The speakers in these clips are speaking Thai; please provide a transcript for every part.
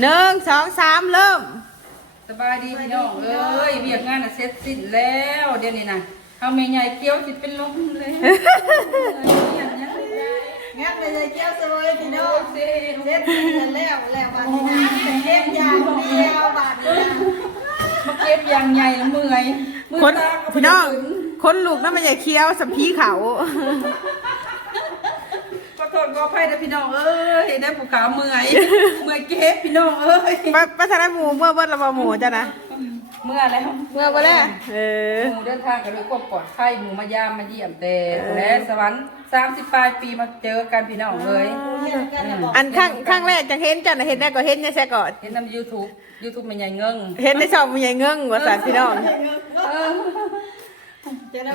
หนึ่งสองสามเริ่ม สบายดีพี่น้องเอ้ยเวียกงานน่ะเสร็จสิ้นแล้วเดี๋ยวนี้นะเอาแม่ใหญ่เกี้ยวสิเป็นลมเลยอย่างนี้งั้นไปเลยเจ้าสวยพี่น้องเสร็จแล้วแล้วแล้วบาดนี้นะเก็บยางเดียวบาดนี้นะมาเก็บอย่างใหญ่แล้วเมื่อยมืคนตาก็พี่น้องไม่ถึคนลูกนั่นมันใหญ่เคี้ยวสัมพีเขาขอโทษขออภัยนะพี่น้องเอ้ยได้ผูขาเมื่อยเมื่อยเก็บพี่น้องเอ้ยไปไปทางด้านหมูเมื่อเบิ้ลระบาหมูจ้ะนะเมื่อแล้วเมื่อเบิ้ลแล้วเออหมูเดินทางกันด้วยความปลอดภัยหมูมายามมาเยี่ยมแต่และสวรรค์สามสิบปลายปีมาเจอกันพี่น้องเอ้ยอันข้างข้างแรกจะเห็นจ้ะนะเห็นได้ก็เห็นเนี่ยแช่ก่อนเห็นน้ำยูทูบยูทูบมันใหญ่เงิงเห็นในช่องมันใหญ่เงื่งว่าสารพี่น้อง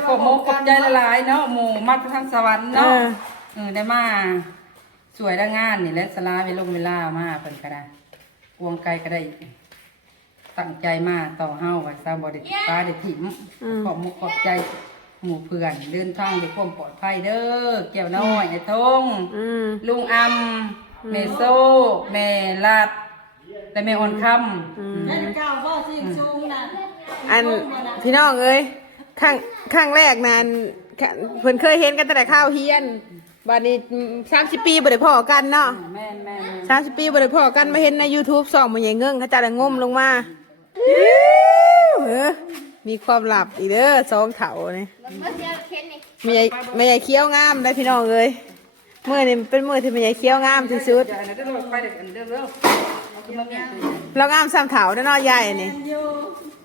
ขอบโมกขอบใจละลายๆเนาะหมูมัดไปทางสวรรค์เอเนาะอ เออได้มาสวยได้งานนี่แหละสลาเวลงเวลามาเพิ่นก็ได้กวงไกลก็ได้ ตั้งใจมาต่อเฮาว่าซาบ่ได้ป้าได้ถิ่มขอบโมกขอบใจหมู่เพื่อนเดินทางด้วยความปลอดภัยเด้อแก้วน้อยไอ้ทง อืม ลุงอำแม่โซ่แม่ลาดและแม่อ่อนคำนั่นเก่าพ่อสิ่งสูงน่ะอันพี่น้องเอ้ยข้างข้างแรกนั้นเพิ่นเคยเห็นกันตั้งแต่ข้าวเฮียน บัดนี้สามสิบปีบ่ได้พอกันเนาะแม่นแม่นแม่นสามสิบปีบ่ได้พอกันมาเห็นใน YouTube ส่องมันใหญ่เงื่งเขาจะได้งมลงมาเออมีความลับอีกเด้อสองเถานี่ไม่ใหญ่ไม่ใหญ่เคี้ยวงามได้พี่น้องเอ้ยเมื่อนี่เป็นมื่อที่ไม่ใหญ่เคี้ยวงามที่สุดอย่านะเด้อไปเด็กอันเด้อเด้อเอาขึ้นมาเมียนเรางามซ้ำเถาได้อเนาะใหญ่นี่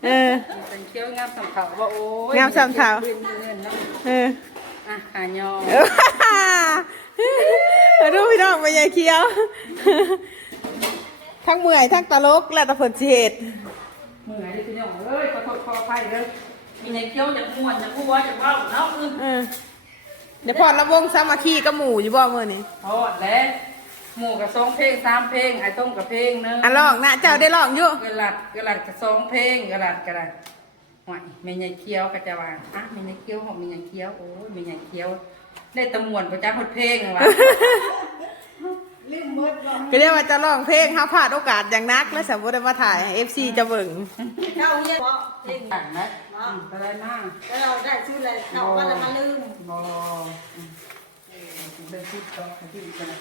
เออเป็นเคี้ยวงามสำเขาว่าโอ้ยงามสำเขาเงินเงินเนาะเออ อะขายอเออเอาดูพี่น้องไม่ใหญ่เคี้ยว ทั้งเมื่อยทั้งตลกและตะผลสิเหตุเมื่อยดิพี่น้องเอ้ยขอโทษขออภัยเด้อมีในเคี้ยวจากม่วนจากหัวจากเบ้าเนาะอือเออเดี๋ยวพอระวงสามัคคีกับหมู่อยู่บ่มื้อนี้ทอดแล้วหมู่กับสองเพลงสามเพลงไอ้ต้มกับเพลงหนึงอะลองนะเจ้าได้ลองอยู่กระหลัดกระหลัดกับสองเพลงกระหลัดกระหลัด หวยแม่ใหญ่เคี้ยวก็จะว่าอะแม่ใหญ่เคี้ยวหอมแม่ใหญ่เคี้ยวโอ้ยแม่ใหญ่เคี้ยว ได้ตะมวนประจ้าหดเพลงว่ะลืมหมดบ่ก็เรียกว่าจะร้องเพลงเฮาพลาดโอกาสอย่างนัก แล้วสมมุติได้มาถ่ายให้ FC จะเบิ่งเข้าเฮียบ่จริงต่างนะอืมอะไรมากแล้วเราได้ชื่ออะไรเข้าว่าแล้วมาลืมบออืมเออเดินที่ต่อที่กันนะ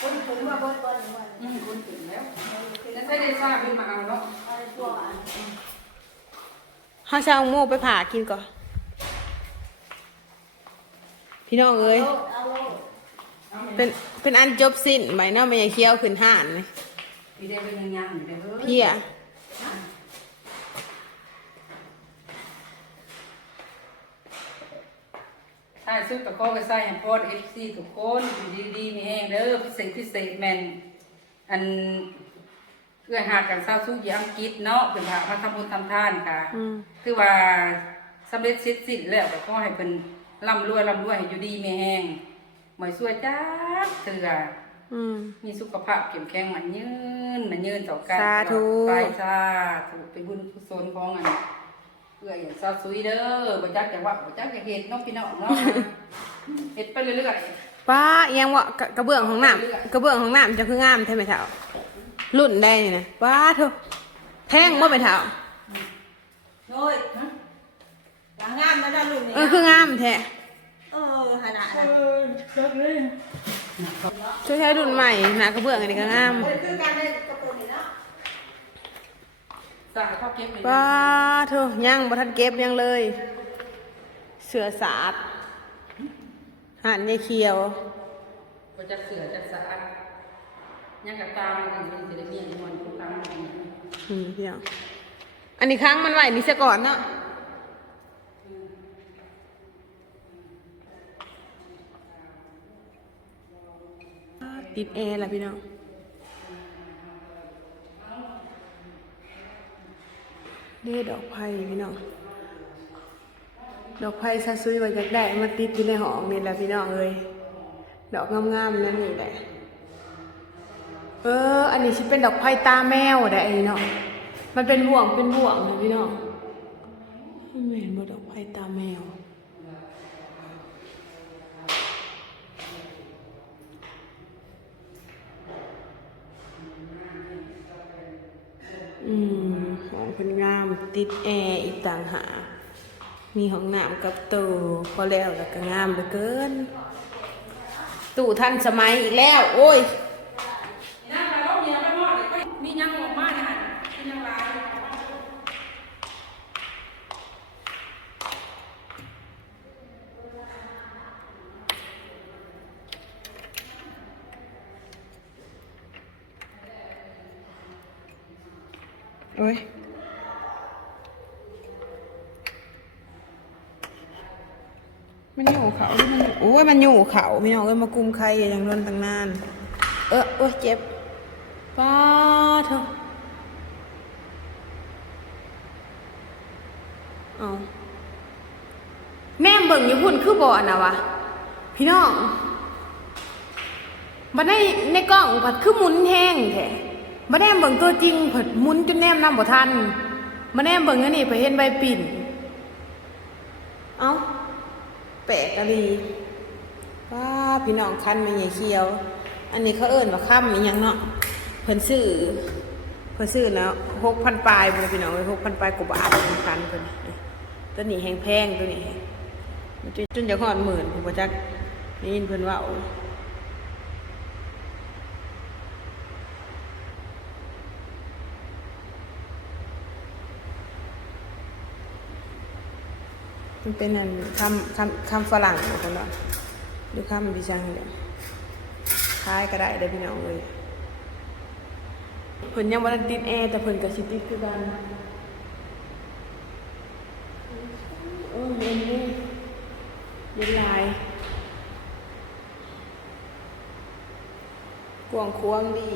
คนถึงมาเบิดบ่บ่อืมคุณถึงแล้วแล้วใช้ได้ทราบขึ้นมาเอาเนาะอะไรกว่า เฮาจะเอาหมูไปผ่ากินก่อน พี่น้องเอ้ย เป็นเป็นอันจบสิ้นไหมเนาะไม่ใช่เคี้ยวขึ้นห่านนี่พี่ได้เป็นยังยังอยู่ได้เฮ้ยเพี่ยใช่ซุปตะโคก็ใส่ให้พอดเอฟซีทุกคนอยู่ดีๆมีแห้งเด้อพิเศษพิเศษแมนอัน เพื่อหากันเศร้าสู้ยี่อังกฤษเนาะเป็นพระมาทำบุญทำทานค่ะ อืมคือว่าสำเร็จเสร็จสิ้นแล้วก็ขอให้เพิ่นร่ำรวยร่ำรวยให้อยู่ดีมีแห้งหมอยสวยจ้าเถื่ออืม มีสุขภาพเข้มแข็งมันยืนมันยืนต่อกันสาธุ ไปสาธุเป็นบุญกุศลของอันเพื่ออย่างซาซุยเด้อบ่จักจะว่าบ่จักจะเฮ็ดเน้องพี่น้องเนาะ เฮ็ดไปเรื่อยป้าเอียงวะกระกระเบื้องของน้ำกระเบื้องของน้ำจะคืองามใช่ไหมเท่า รุ่นได้นี่นะป้าเถอะแพงบ่ไปเท่าโอ้ยหลังงานมาได้รุ่นนี้เออคืองามแท้เออขนาดนั้นช่วยใช้รุ่นใหม่หนากระเบื้องอันนี้ก็งามเออคือการได้กระปุกนี่เนาะๆสาเข้าเก็บเลยป้าเถอะยังบ่ทันเก็บยังเลย เสือสาดหันยายเขียวบ่จักเสือจักสา ยังก็ตามมันสิได้มีอันมันทุกครั้งอืมพี่น้องอันนี้ครั้งมันไหวนี่ซะก่อนเนาะติดแอร์ละพี่น้องเด้ดอกไผ่พี่น้อง ดอกไผ่ซาซุยว่าอยากได้มาติดอยู่ในห้องนี่แหละพี่น้องเอ้ยดอกงามๆนั่นนี่แหละ เออ อันนี้ชิเป็นดอกไผ่ตาแมวได้ไอ้เนาะ มันเป็นบ่วงเป็นบ่วงนะพี่น้องไม่เห็นบ่ดอกไผ่ตาแมว อืมห้องเป็นงามติดแอร์อีกต่างหากมีห้องน้ำกับตู้พอแล้วแล้วก็งามเหลือเกิน ตู้ทันสมัยอีกแล้ว โอ้ย น้ำปลาโลกเนี่ยมันหม้อเลยก็มียังออกมาเนี่ยมียังลาย โอ้ยมันอยู่เขาหรือมันโอ้ยมันอยู่เขาพี่น้องเอ้ยมากุมใครอย่างนนตั้งนาน เออโอ้ยเจ็บป้าเถอะเอาแม่เบิ่งอยู่พุ่นคือบ่อนนะวะพี่น้องบัดในในกล้องผัดคือมุนแห้งแท้ มาแนมเบิ่งตัวจริงผัดมุนจนแนมนำบ่ทันมาแนมเบิ่งอันนี้ไปเห็นใบปิ่น เอ้าแปลกอะลีว้าพี่น้องคันไม่ใหญ่เขียว อันนี้เขาเอิ้นว่าค่ำอียังเนาะเพิ่นซื้อเพิ่นซื้อแล้วหกพันปลายเพิ่นพี่น้องเอ้ยหกพันปลายกว่าบาทเพิ่นคันเพิ่นนี่ตัวนี้แพงแพงตัวนี้จนจะฮอดหมื่นผมบ่จักได้ยินเพิ่นเว่า มันเป็นอันคำคำคำฝรั่งเพิ่นว่าหรือคำดิจังเนี่ยคล้ายก็ได้เด้พี่น้องเอ้ยเพิ่นยังบ่ได้ติดแอร์แต่เพิ่นก็สิติดคือกันเออเย็นนี่เย็นลายกวางควางดี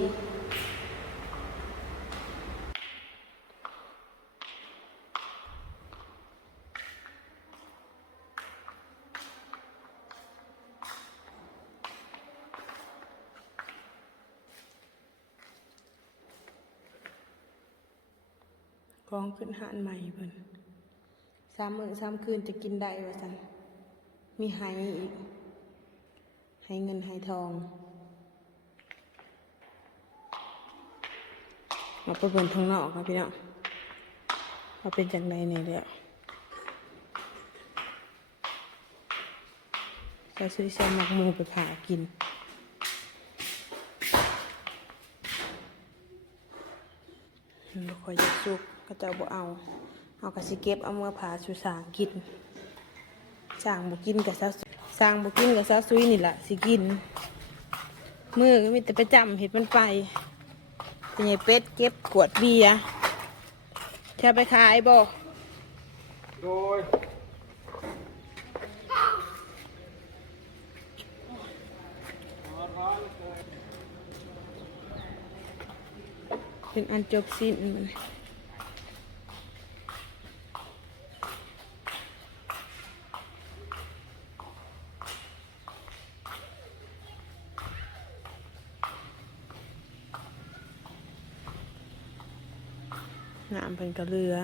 ขึ้นหานใหม่เพิ่นสามมื้อสามคืนจะกินได้ว่าซั่นมีไหอีกไหเงินไหทองมาไปเบิ่งทางนอกครับพี่น้องว่าเป็นจังไดเนี่ยเด้อใส่ซุยแซมหมักมูไปผ่ากิน ค่อยจะสุกก็จะบ่เอาเอากระสิเก็บเอาเมื่อผาสุสางกินสางบุกินกับซาสางบุกินกับซาซุยนี่แหละสิกินมือก็มีแต่ไปจำเห็ดมันไปเป็นไงเป็ดเก็บขวดเบียร์จะไปขายบ่โดย เป็นอันจบสิ้นมันน้ำเป็นกระเรือ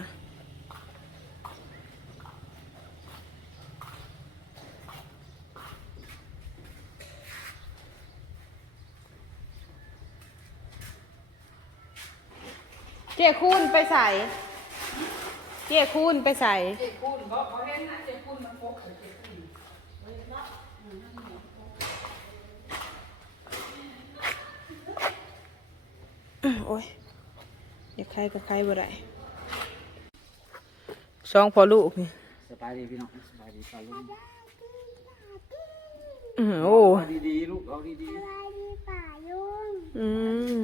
เจ้คูนไปใส่เจ้คูนไปใส่เจ็บคุณเพราะเขาเล่นนะเจ็บคุณมันพกเจ็บคุณโอ้ยอยากใครก็ใครบ่ได้สองพอลูกนี่สบายดีพี่น้องสบายดีปลาลุงอื้อโอ้เอาดีๆลูกเอาดีสบายดีป่าลุงอืม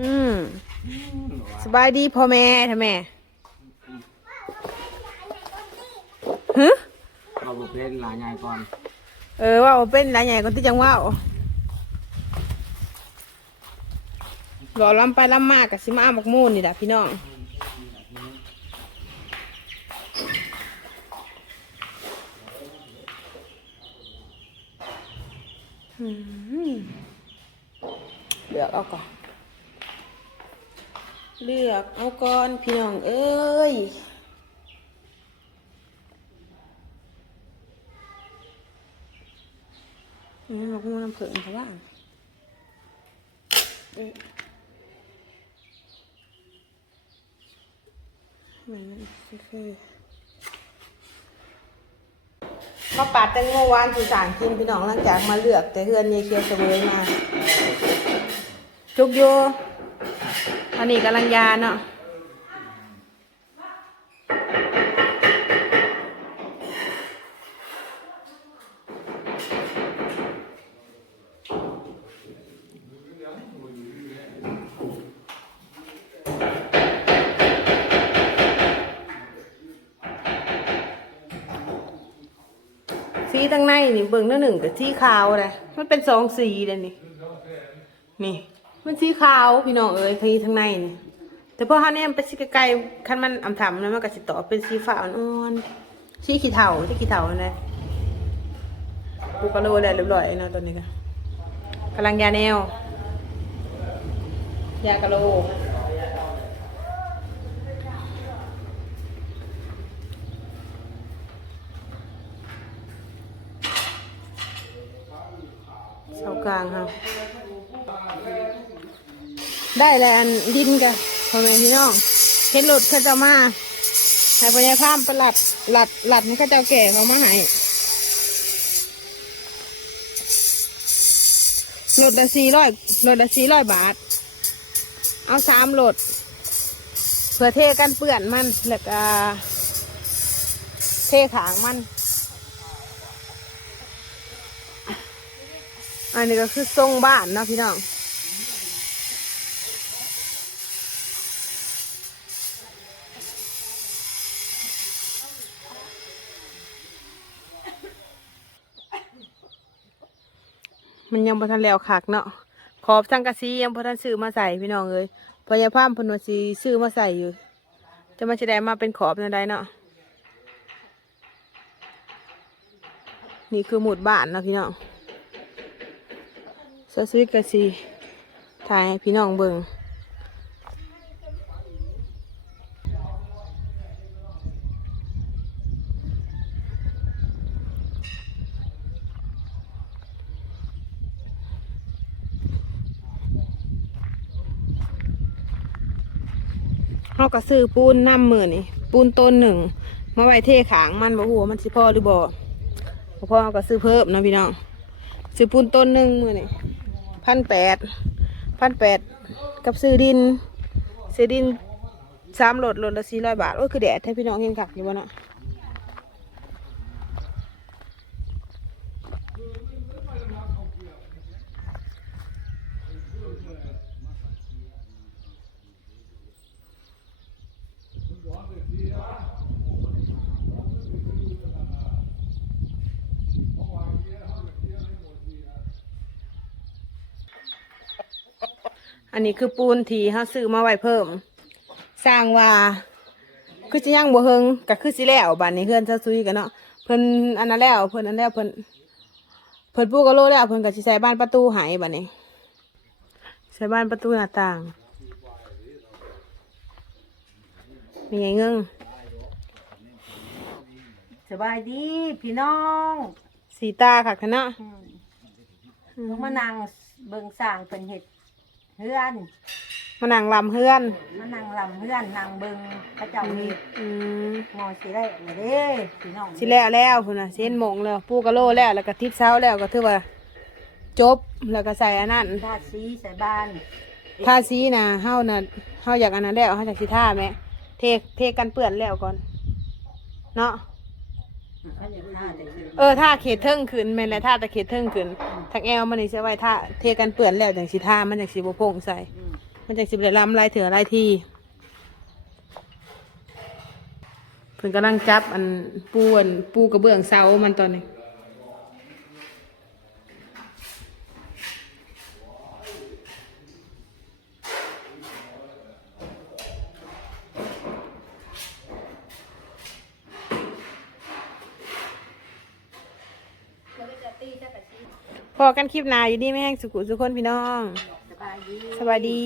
อืมอืมเหรอวะสบายดีพ่อแม่ทำแม่ฮึเราบุกเล่นหลายใหญ่ก่อน เออว่าเป็นหลายใหญ่คนที่จังว่าหล่อล้ำไปล้ำมากกับสิมาอาหมกมูนนี่แหละพี่น้องอืมเลือกเอาก่อน เลือกเอาก้อนพี่น้องเอ้ยนี่เราก็มาทำเผิงเขาว่าเออเหมือนคือมาปาดแตงโมหวานสุสานกินพี่น้องหลังจากมาเลือกแต่เฮือนเยเคียวเสวยมาจุกโย อันนี้กำลังยาเนาะสีตั้งในนี่เบิ่งหน้าหนึ่งกับสีขาวเลยมันเป็นสองสีเลยนี่นี่ มันสีขาวพี่น้องเอ้ยทีทั้งในนี่แต่พอเขาเนี่ยมันเป็นสีไกลๆคันมันอ่ำถำแล้วมันก็สิต่อเป็นสีฟ้าอ่อนๆสีขี้เถาสีขี้เถานั่นแหละกูก็รู้แล้วเรียบร้อยเนาะตอนนี้ก็กำลังยาแนว ยากะโหลกเสากลางครับ ได้แล้วอันดินกันพ่อแม่พี่น้องเห็นรถเขาจะมาให้พญาพามประหลัดหลัดหลัดมันเขาจะแก่เขามาให้รถละสี่ร้อยรถละสี่ร้อยบาท เอาสามรถเพื่อเทกันเปื่อนมันแล้วก็เทขางมัน อันนี้ก็คือทรงบ้านเนาะพี่น้อง มันยังบ่ทันแล้วคักเนาะขอบสังกะสียังบ่ทันซื้อมาใส่พี่น้องเอ้ยพยาพามพนวาสีซื้อมาใส่อยู่ จะมาจะได้มาเป็นขอบนั่นได้เนาะนี่คือหมุดบ้านนะพี่น้องสวิตกะสีถ่ายให้พี่น้องเบิ่ง เขาก็ซื้อปูนน้ำมือนี่ปูนต้นหนึ่งมาไว้เทขางมันบ่หัวมันสิพอหรือบ่บ่พอเขาก็ซื้อเพิ่มนะพี่น้องซื้อปูนต้นหนึ่งมือนี่พันแปดพันแปดกับซื้อดินซื้อดินสามโหลดโหลดละสี่ร้อยบาทโอ้ยคือแดดให้พี่น้องเห็นขักอยู่บ่เนาะ อันนี้คือปูนที่เขาซื้อมาไว้เพิ่ม สร้างว่า คือจะย่างบ่เฮิงก็คือสิแล้วบัดนี้เพื่อนซะซุยกันเนาะเพิ่นอันนั้นแล้วเพิ่นอันแล้วเพิ่นเพิ่นปูกระโลแล้วเพิ่นก็สิใส่บ้านประตูให้บัดนี้ใส่บ้านประตูหน้าต่างมีไงเงิงสบายดีพี่น้องสีตาค่ะคณะลงมานั่งเบิ่งสร้างเป็นเห็ด เฮือนมานั่งลำเฮือนมานั่งลำเฮือนนั่งเบิ่งพระเจ้าเห็ดอืมงอสิได้เลยเด้พี่น้องสิแล้วแล้วพุ่นน่ะเส้นหมงแล้วปูกระโลแล้วแล้วก็ทิศเช้าแล้วก็ถือว่า จบแล้วก็ใส่อันนั้นทาสีใส่บ้านท่าซีนะเฮานะเฮาอยากอันนั้นแล้วเฮาอยากสิท่าแหมเทเทกันเปื้อนแล้วก่อน เนาะเขาอยากท่าแต่คือเออท่าเขตเทิงขึ้นแม่นแหละท่าตะเขตเทิงขึ้น ทางแอลมันนี่จะไว้ท่าเทกันเปื้อนแล้วจังสิท่ามันจังสิบ่โป่งใส่ มันจังสิบ่ได้ล้ำลายเถื่อลายทีเพิ่นกำลังจับอันปูอันปูกระเบื้องเสามันตอนนี้ กันคลิปหนาอยู่ดีไม่แห้งสุขุสุขคนพี่น้อง สบายดีสวัสดี